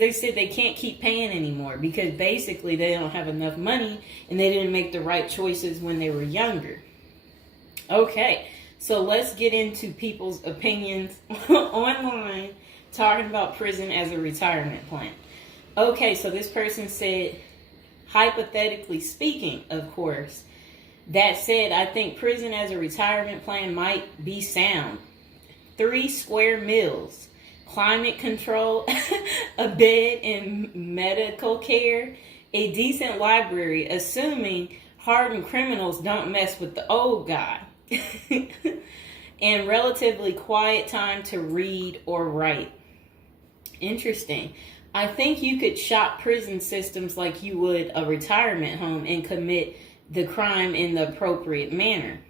they said they can't keep paying anymore because basically they don't have enough money and they didn't make the right choices when they were younger. Okay, so let's get into people's opinions online talking about prison as a retirement plan. Okay, so this person said, hypothetically speaking, of course, that said, I think prison as a retirement plan might be sound. 3 square meals, climate control, a bed and medical care, a decent library, assuming hardened criminals don't mess with the old guy, and relatively quiet time to read or write. Interesting. I think you could shop prison systems like you would a retirement home and commit the crime in the appropriate manner.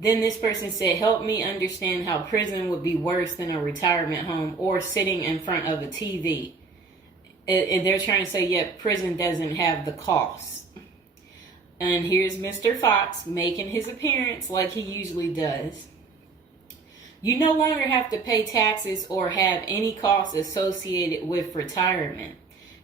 Then this person said, help me understand how prison would be worse than a retirement home or sitting in front of a TV. And they're trying to say, yeah, prison doesn't have the costs. And here's Mr. Fox making his appearance like he usually does. You no longer have to pay taxes or have any costs associated with retirement.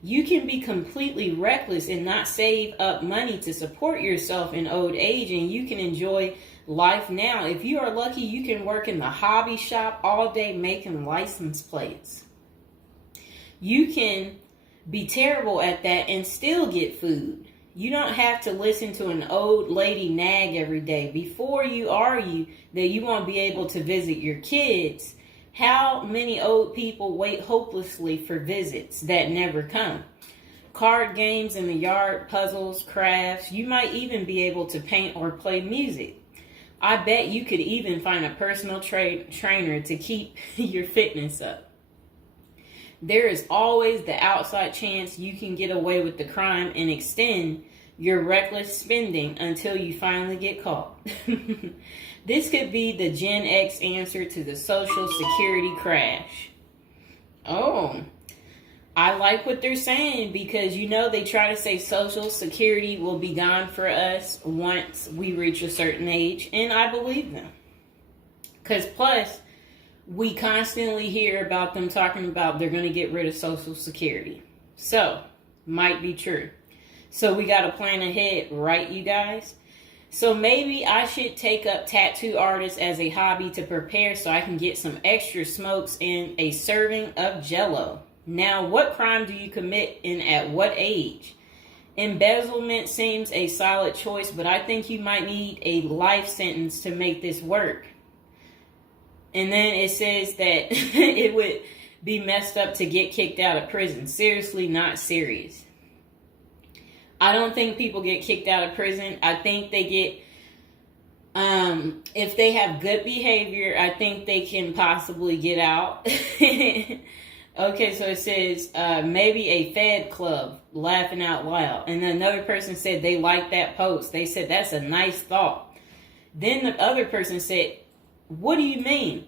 You can be completely reckless and not save up money to support yourself in old age, and you can enjoy life now. If you are lucky, you can work in the hobby shop all day making license plates. You can be terrible at that and still get food. You don't have to listen to an old lady nag every day before you argue that you won't be able to visit your kids. How many old people wait hopelessly for visits that never come? Card games in the yard, puzzles, crafts. You might even be able to paint or play music. I bet you could even find a personal trainer to keep your fitness up. There is always the outside chance you can get away with the crime and extend your reckless spending until you finally get caught. This could be the Gen X answer to the Social Security crash. Oh, I like what they're saying because, you know, they try to say Social Security will be gone for us once we reach a certain age, and I believe them. Because plus, we constantly hear about them talking about they're going to get rid of Social Security. So, might be true. So we got to plan ahead, right, you guys? So maybe I should take up tattoo artists as a hobby to prepare so I can get some extra smokes and a serving of Jell-O. Now, what crime do you commit and at what age? Embezzlement seems a solid choice, but I think you might need a life sentence to make this work. And then it says that it would be messed up to get kicked out of prison. Seriously, not serious. I don't think people get kicked out of prison. I think they get, if they have good behavior, I think they can possibly get out. Okay, so it says maybe a Fed club, laughing out loud. And another person said they liked that post. They said that's a nice thought. Then the other person said, what do you mean?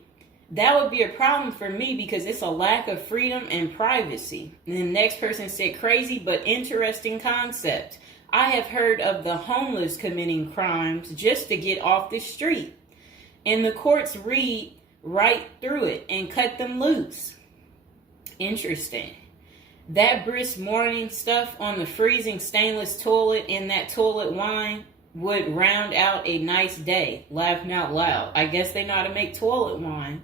That would be a problem for me because it's a lack of freedom and privacy. And the next person said, crazy but interesting concept. I have heard of the homeless committing crimes just to get off the street. And the courts read right through it and cut them loose. Interesting. That brisk morning stuff on the freezing stainless toilet and that toilet wine would round out a nice day. Laughing out loud. I guess they know how to make toilet wine.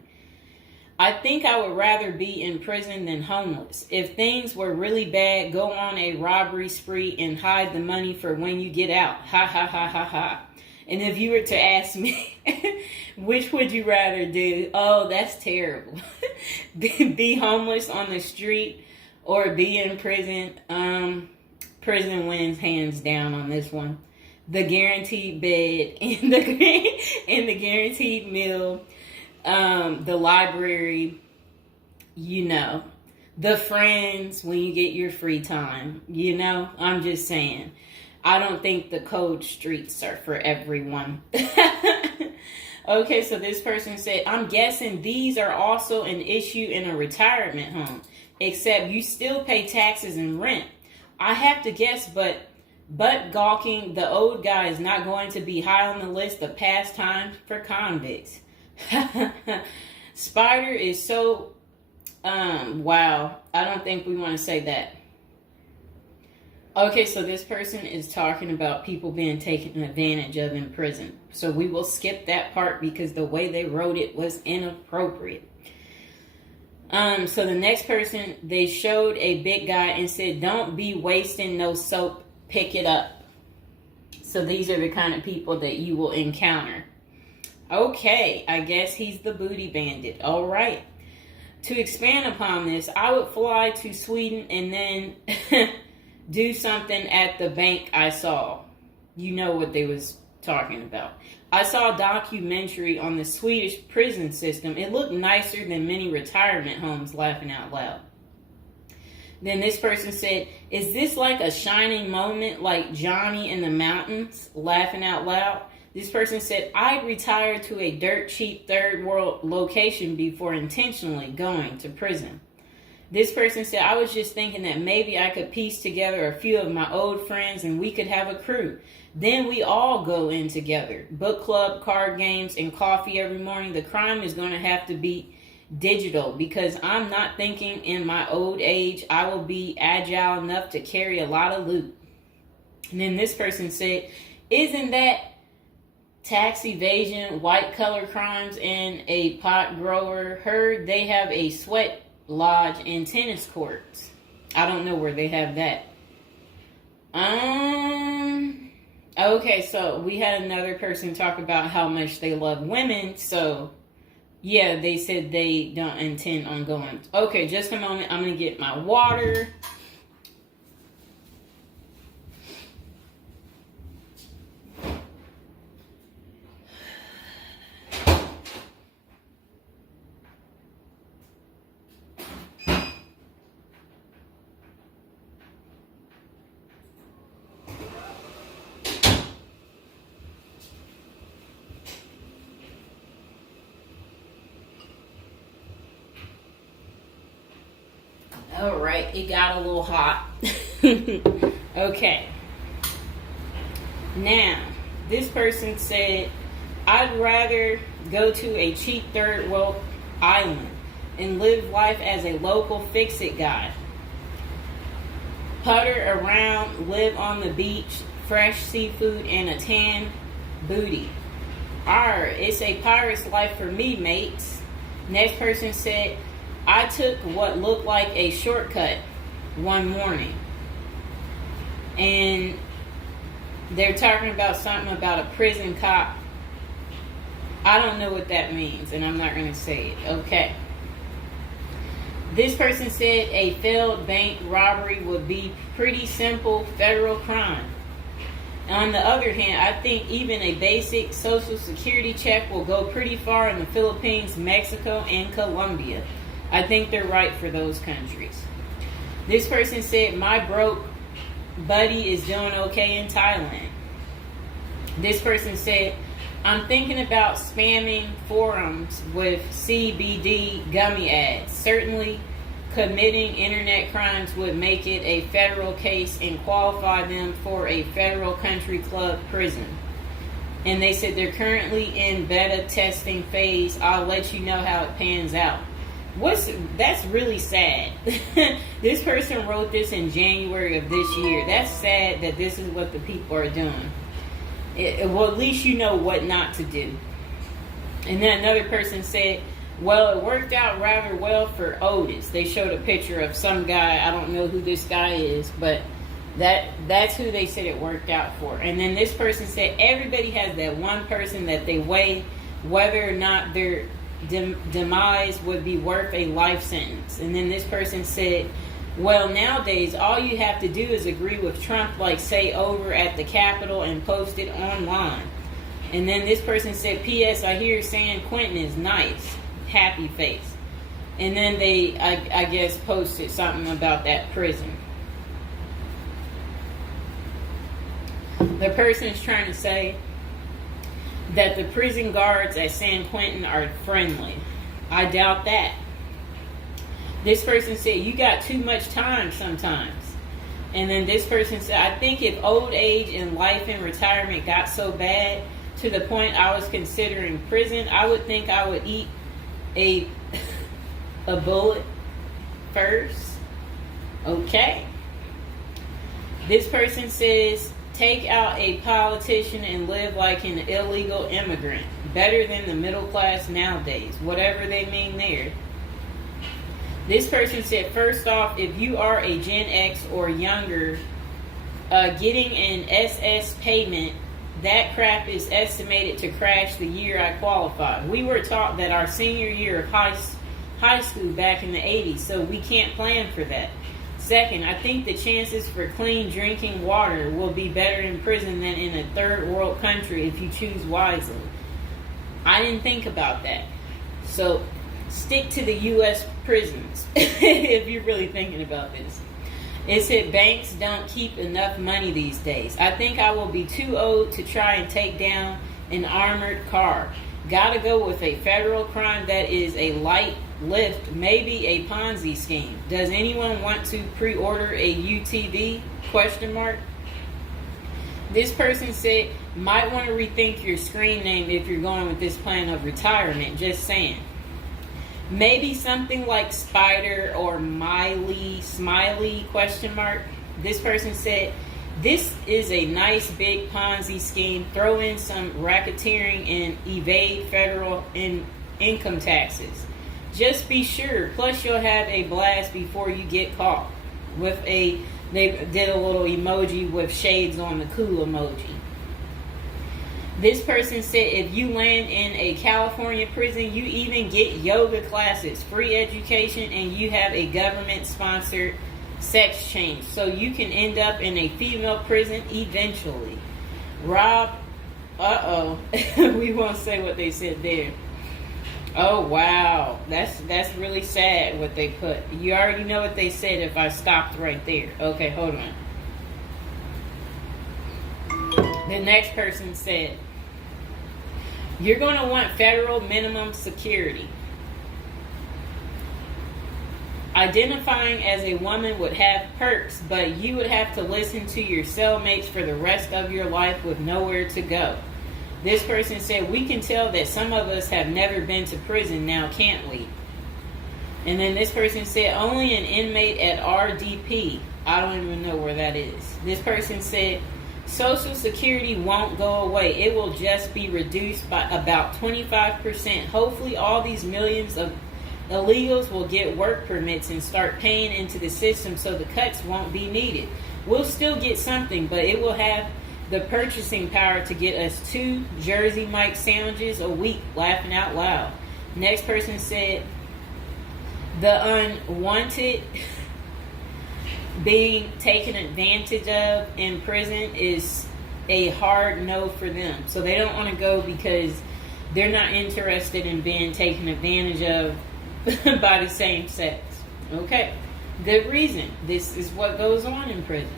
I think I would rather be in prison than homeless. If things were really bad, go on a robbery spree and hide the money for when you get out. Ha ha ha ha ha. And if you were to ask me, which would you rather do? Oh, that's terrible. Be homeless on the street or be in prison? Prison wins hands down on this one. The guaranteed bed and the guaranteed meal. The library, you know, the friends when you get your free time, you know, I'm just saying. I don't think the cold streets are for everyone. Okay, so this person said, I'm guessing these are also an issue in a retirement home, except you still pay taxes and rent. I have to guess, but gawking the old guy is not going to be high on the list of pastimes for convicts. Spider is so Wow. I don't think we want to say that. Okay, so this person is talking about people being taken advantage of in prison. So we will skip that part because the way they wrote it was inappropriate. So the next person, they showed a big guy and said, "Don't be wasting no soap, pick it up." So these are the kind of people that you will encounter. Okay, I guess he's the booty bandit. All right. To expand upon this, I would fly to Sweden and then do something at the bank I saw. You know what they was talking about. I saw a documentary on the Swedish prison system. It looked nicer than many retirement homes, laughing out loud. Then this person said, "Is this like a shining moment like Johnny in the Mountains?" Laughing out loud. This person said, "I'd retire to a dirt cheap third world location before intentionally going to prison." This person said, "I was just thinking that maybe I could piece together a few of my old friends and we could have a crew. Then we all go in together. Book club, card games, and coffee every morning. The crime is going to have to be digital because I'm not thinking in my old age I will be agile enough to carry a lot of loot." And then this person said, "Isn't that tax evasion, white collar crimes, and a pot grower? Heard they have a sweat lodge and tennis courts." I don't know where they have that. Okay, so we had another person talk about how much they love women. So yeah, they said they don't intend on going. Okay, just a moment. I'm gonna get my water. All right, it got a little hot. Okay. Now, this person said, "I'd rather go to a cheap third world island and live life as a local fix-it guy. Putter around, live on the beach, fresh seafood, and a tan booty. Arr, it's a pirate's life for me, mates." Next person said, "I took what looked like a shortcut one morning." And they're talking about something about a prison cop. I don't know what that means, and I'm not going to say it. Okay. This person said a failed bank robbery would be pretty simple federal crime. On the other hand, I think even a basic social security check will go pretty far in the Philippines, Mexico, and Colombia. I think they're right for those countries. This person said, "My broke buddy is doing okay in Thailand." This person said, "I'm thinking about spamming forums with CBD gummy ads. Certainly committing internet crimes would make it a federal case and qualify them for a federal country club prison." And they said they're currently in beta testing phase. I'll let you know how it pans out. That's really sad. This person wrote this in January of this year. That's sad that this is what the people are doing. Well, at least you know what not to do. And then another person said, "Well, it worked out rather well for Otis." They showed a picture of some guy. I don't know who this guy is, but that's who they said it worked out for. And then this person said everybody has that one person that they weigh whether or not their demise would be worth a life sentence. And then this person said, "Well, nowadays all you have to do is agree with Trump, like say over at the Capitol and post it online." And then this person said, "P.S. I hear San Quentin is nice. Happy face." And then they, I guess, posted something about that prison. The person is trying to say that the prison guards at San Quentin are friendly. I doubt that. This person said, "You got too much time sometimes." And then this person said, "I think if old age and life in retirement got so bad to the point I was considering prison, I would think I would eat a bullet first. Okay. This person says, take out a politician and live like an illegal immigrant. Better than the middle class nowadays. Whatever they mean there. This person said, first off, if you are a Gen X or younger, getting an SS payment, that crap is estimated to crash the year I qualified. We were taught that our senior year of high school back in the 80s, so we can't plan for that. Second, I think the chances for clean drinking water will be better in prison than in a third world country if you choose wisely. I didn't think about that. So stick to the U.S. prisons if you're really thinking about this. It said banks don't keep enough money these days. I think I will be too old to try and take down an armored car. Gotta go with a federal crime that is a light lift, maybe a Ponzi scheme. Does anyone want to pre-order a UTV? Question mark. This person said, might want to rethink your screen name if you're going with this plan of retirement. Just saying. Maybe something like Spider or Smiley, question mark. This person said, this is a nice big Ponzi scheme. Throw in some racketeering and evade federal income taxes. Just be sure. Plus you'll have a blast before you get caught. They did a little emoji with shades on the cool emoji. This person said if you land in a California prison, you even get yoga classes, free education, and you have a government-sponsored sex change. So you can end up in a female prison eventually. Rob, we won't say what they said there. Oh, wow. That's really sad what they put. You already know what they said if I stopped right there. Okay, hold on. The next person said, you're going to want federal minimum security. Identifying as a woman would have perks, but you would have to listen to your cellmates for the rest of your life with nowhere to go. This person said, we can tell that some of us have never been to prison now, can't we? And then this person said, only an inmate at RDP. I don't even know where that is. This person said, Social Security won't go away. It will just be reduced by about 25%. Hopefully all these millions of illegals will get work permits and start paying into the system so the cuts won't be needed. We'll still get something, but it will have the purchasing power to get us 2 Jersey Mike sandwiches a week, laughing out loud. Next person said, the unwanted being taken advantage of in prison is a hard no for them. So they don't want to go because they're not interested in being taken advantage of by the same sex. Okay, good reason. This is what goes on in prison.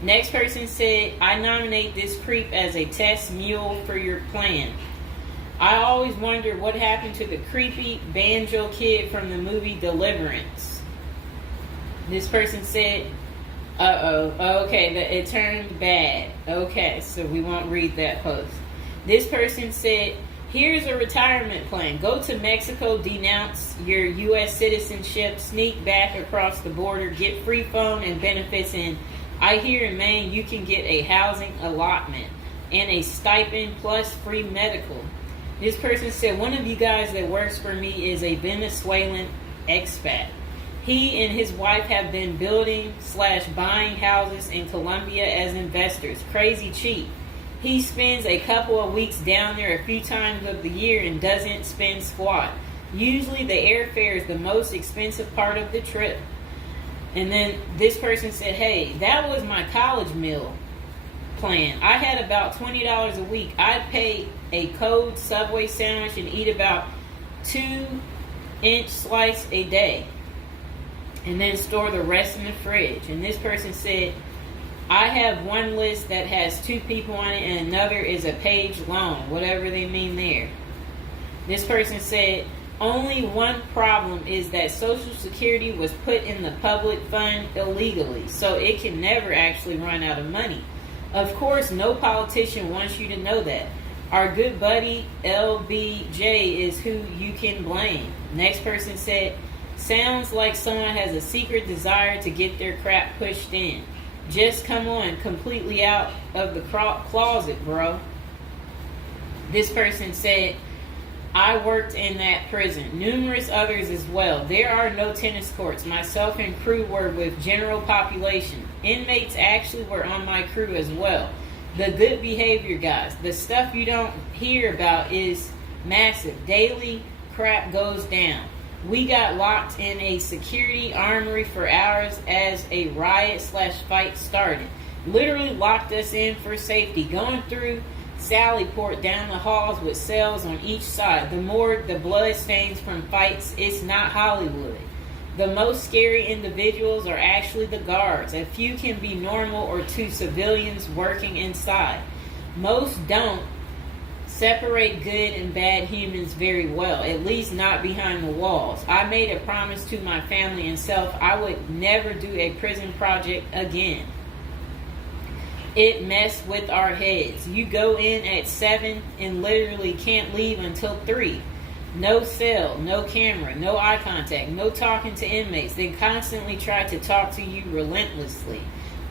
Next person said, I nominate this creep as a test mule for your plan. I always wonder what happened to the creepy banjo kid from the movie Deliverance. This person said, okay, it turned bad. Okay, so we won't read that post. This person said, here's a retirement plan. Go to Mexico, denounce your U.S. citizenship, sneak back across the border, get free phone and benefits, and I hear in Maine you can get a housing allotment and a stipend plus free medical. This person said, one of you guys that works for me is a Venezuelan expat. He and his wife have been building/buying houses in Colombia as investors. Crazy cheap. He spends a couple of weeks down there a few times of the year and doesn't spend squat. Usually the airfare is the most expensive part of the trip. And then this person said, hey, that was my college meal plan. I had about $20 a week. I'd pay a cold Subway sandwich and eat about 2-inch slice a day. And then store the rest in the fridge. And this person said, I have one list that has 2 people on it and another is a page long, whatever they mean there. This person said, only one problem is that Social Security was put in the public fund illegally, so it can never actually run out of money. Of course, no politician wants you to know that. Our good buddy LBJ is who you can blame. Next person said, Sounds like someone has a secret desire to get their crap pushed in. Just come on, completely out of the closet, bro. This person said, I worked in that prison. Numerous others as well. There are no tennis courts. Myself and crew were with general population. Inmates actually were on my crew as well. The good behavior guys. The stuff you don't hear about is massive. Daily crap goes down. We got locked in a security armory for hours as a riot/fight started. Literally locked us in for safety. Going through Sallyport down the halls with cells on each side. The morgue, the blood stains from fights. It's not Hollywood. The most scary individuals are actually the guards. A few can be normal or two civilians working inside. Most don't separate good and bad humans very well, at least not behind the walls. I made a promise to my family and self I would never do a prison project again. It messed with our heads. You go in at 7 and literally can't leave until 3. No cell, no camera, no eye contact, no talking to inmates. They constantly try to talk to you relentlessly.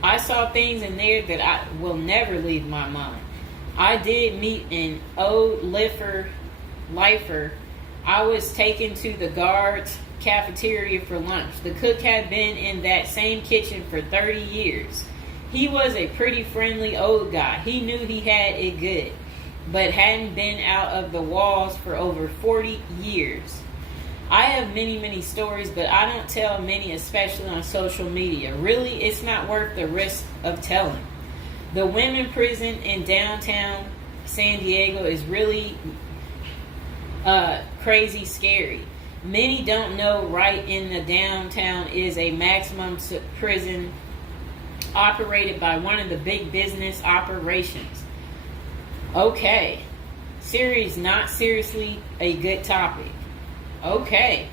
I saw things in there that I will never leave my mind. I did meet an old lifer. I was taken to the guards' cafeteria for lunch. The cook had been in that same kitchen for 30 years. He was a pretty friendly old guy. He knew he had it good, but hadn't been out of the walls for over 40 years. I have many, many stories, but I don't tell many, especially on social media. Really, it's not worth the risk of telling. The women prison in downtown San Diego is really crazy scary. Many don't know right in the downtown is a maximum prison operated by one of the big business operations. Okay. Series, not seriously a good topic. Okay.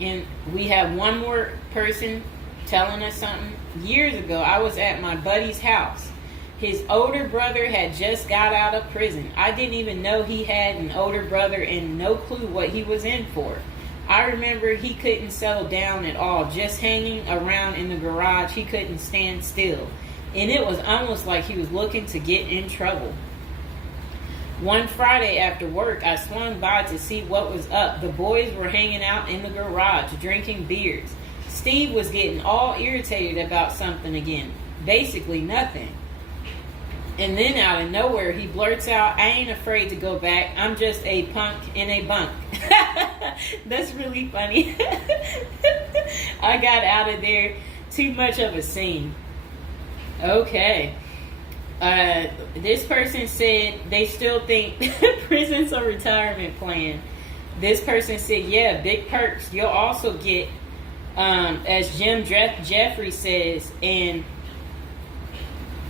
And we have one more person telling us something. Years ago, I was at my buddy's house. His older brother had just got out of prison. I didn't even know he had an older brother and no clue what he was in for. I remember he couldn't settle down at all, just hanging around in the garage. He couldn't stand still. And it was almost like he was looking to get in trouble. One Friday after work, I swung by to see what was up. The boys were hanging out in the garage, drinking beers. Steve was getting all irritated about something again. Basically nothing. And then out of nowhere, he blurts out, I ain't afraid to go back. I'm just a punk in a bunk. That's really funny. I got out of there. Too much of a scene. Okay. This person said they still think prison's a retirement plan. This person said, yeah, big perks. You'll also get, as Jim Jeffrey says, and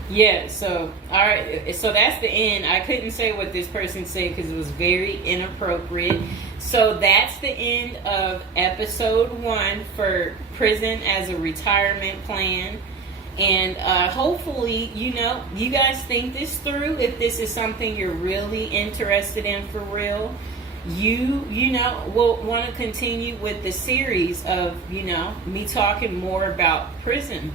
yeah, so, all right, so that's the end. I couldn't say what this person said because it was very inappropriate. So that's the end of episode 1 for prison as a retirement plan. And hopefully, you guys think this through. If this is something you're really interested in for real, you will want to continue with the series of, me talking more about prison.